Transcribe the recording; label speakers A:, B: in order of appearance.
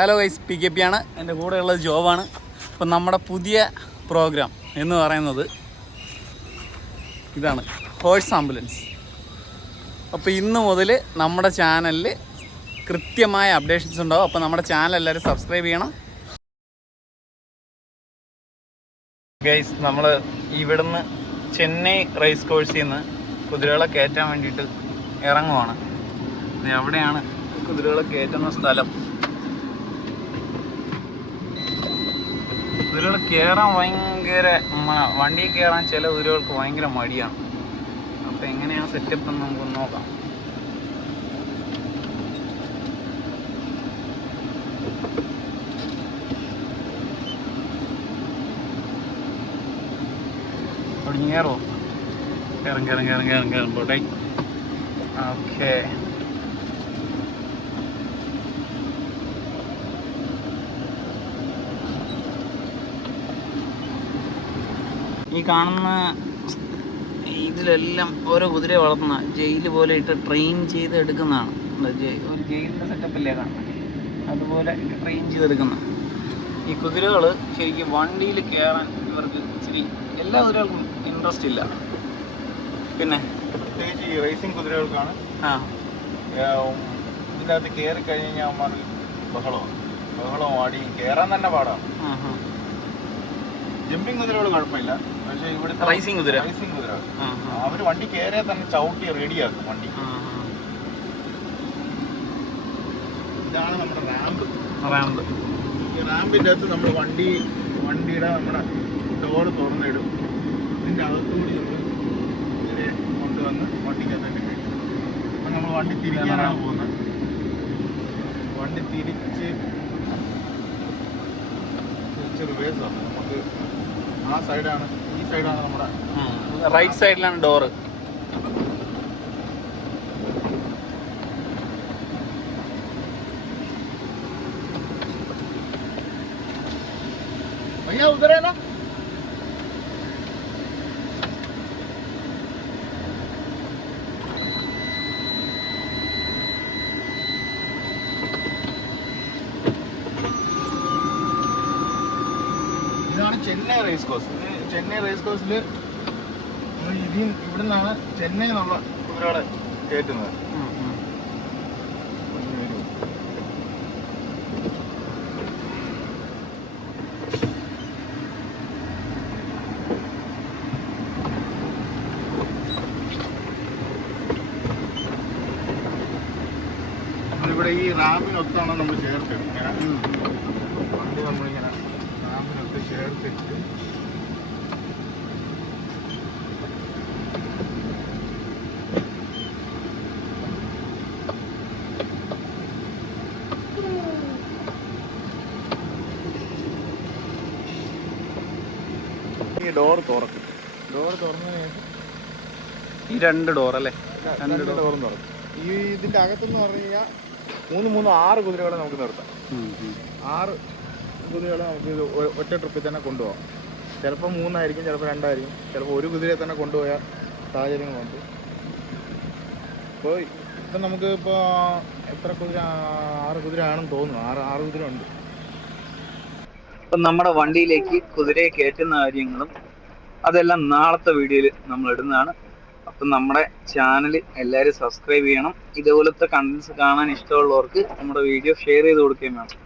A: Hello guys P K P ആണ്. എന്റെ കൂടെയുള്ളത് ജോബാണ് അപ്പം നമ്മുടെ പുതിയ പ്രോഗ്രാം എന്ന് പറയുന്നത് ഇതാണ് ഹോഴ്സ് ആംബുലൻസ് അപ്പോൾ ഇന്ന് മുതൽ നമ്മുടെ ചാനലിൽ കൃത്യമായ അപ്ഡേഷൻസ് ഉണ്ടാവും. അപ്പോൾ നമ്മുടെ ചാനൽ എല്ലാവരും സബ്സ്ക്രൈബ് ചെയ്യണം. ഗൈസ് നമ്മൾ ഇവിടുന്ന് ചെന്നൈ റേസ് കോഴ്സിൽ നിന്ന് കുതിരകളെ കയറ്റാൻ വേണ്ടിയിട്ട് ഇറങ്ങുവാണ്. അവിടെയാണ് കുതിരകളെ കയറ്റുന്ന സ്ഥലം. കുതിരകൾ കയറാൻ ഭയങ്കര വണ്ടി കയറാൻ ചില ഉരുകൾക്ക് ഭയങ്കര മടിയാണ്. അപ്പൊ എങ്ങനെയാണ് സെറ്റപ്പ് എന്ന് നമുക്ക് നോക്കാം. തുടങ്ങി കയറുമോ കയറും കയറും കയറും കയറും കയറും പോട്ടെ. ഓക്കെ ഈ കാണുന്ന ഇതിലെല്ലാം ഓരോ കുതിരയെ വളർത്തുന്ന ജയിൽ പോലെ ഇട്ട് ട്രെയിൻ ചെയ്ത് എടുക്കുന്നതാണ് ഒരു ജയി- ഒരു ജയിലിന്റെ സെറ്റപ്പല്ലേ കാണുന്നത് അതുപോലെ ഇട്ട് ട്രെയിൻ ചെയ്തെടുക്കുന്ന. ഈ കുതിരകൾ ശരിക്കും വണ്ടിയിൽ കയറാൻ ഇവർക്ക് ഇച്ചിരി എല്ലാ കുതിരകൾക്കും ഇൻട്രസ്റ്റ് ഇല്ല. പിന്നെ
B: പ്രത്യേകിച്ച് ഈ റേസിംഗ് കുതിരകൾക്കാണ് ആ. ഇതിന്റെ അകത്ത് കയറി കഴിഞ്ഞ് കഴിഞ്ഞാൽ ബഹളമാണ്. ബഹളവും ആടി കയറാൻ തന്നെ പാടാണ്. ജമ്പിങ് കുതിരകൾ കുഴപ്പമില്ല.
A: പക്ഷേ ഇവിടുത്തെ റൈസിംഗ് കുതിര. റൈസിംഗ് കുതിര.
B: അവർ വണ്ടി കയറിയാൽ തന്നെ ചവിട്ടി റെഡിയാക്കും വണ്ടി. ഇതാണ് നമ്മുടെ റാമ്പ്. റാമ്പ്. ഈ റാമ്പിന്റെ അകത്ത് നമ്മൾ വണ്ടി വണ്ടിയുടെ നമ്മുടെ ഡോർ തുറന്നിടും. ഇതിന്റെ അകത്തുകൂടി നമ്മൾ ഇതിനെ കൊണ്ടുവന്ന് വണ്ടിക്കകത്തേക്ക് കഴിക്കും അപ്പം നമ്മൾ വണ്ടി തിരിക്കാനാണ് പോകുന്നത്. വണ്ടി തിരിച്ച് തിരിച്ച് റിവേഴ്സ് ആണ്. നമുക്ക് ആ സൈഡാണ് ഈ സൈഡാണ് നമ്മുടെ
A: റൈറ്റ് സൈഡിലാണ് ഡോറ്
B: भैया उधर है ना ഇതാണ് Chennai race course. Chennai race കോഴ്സിൽ ഇതിൽ ഇവിടെ നിന്നാണ് ചെന്നൈ എന്നുള്ള കുതിരകളെ കയറ്റുന്നത് ഇവിടെ ഈ റാമ്പിനൊത്താണ് നമ്മൾ ചേർത്തത് ഈ ഡോർ തുറക്കും. ഡോർ തുറന്നതിന് ശേഷം?
A: ഈ രണ്ട് ഡോർ അല്ലേ?
B: രണ്ട് ഡോറും തുറക്കും. ഈ ഇതിന്റെ അകത്തെന്ന് പറഞ്ഞു കഴിഞ്ഞാൽ മൂന്ന് മൂന്ന് ആറ് കുതിരകളെ നമുക്ക് നിർത്താം. ആറ് കുതിരകളെ നമുക്ക് ഇത് ഒറ്റ ട്രിപ്പിൽ തന്നെ കൊണ്ടുപോകാം. ചിലപ്പോൾ മൂന്നായിരിക്കും ചിലപ്പോൾ രണ്ടായിരിക്കും. ചിലപ്പോൾ ഒരു കുതിരയെ തന്നെ കൊണ്ടുപോയ സാഹചര്യങ്ങളുണ്ട് ഇപ്പോൾ ഇപ്പം നമുക്ക് ഇപ്പോൾ എത്ര കുതിര ആറ് കുതിര ആണെന്ന് തോന്നുന്നു. ആറ് ആറ് കുതിര ഉണ്ട്
A: അപ്പം നമ്മുടെ വണ്ടിയിലേക്ക് കുതിരയെ കയറ്റുന്ന കാര്യങ്ങളും അതെല്ലാം നാളത്തെ വീഡിയോയിൽ നമ്മൾ ഇടുന്നതാണ്. അപ്പം നമ്മുടെ ചാനൽ എല്ലാവരും സബ്സ്ക്രൈബ് ചെയ്യണം. ഇതുപോലത്തെ കണ്ടന്റ്സ് കാണാൻ ഇഷ്ടമുള്ളവർക്ക് നമ്മുടെ വീഡിയോ ഷെയർ ചെയ്ത് കൊടുക്കുകയും വേണം.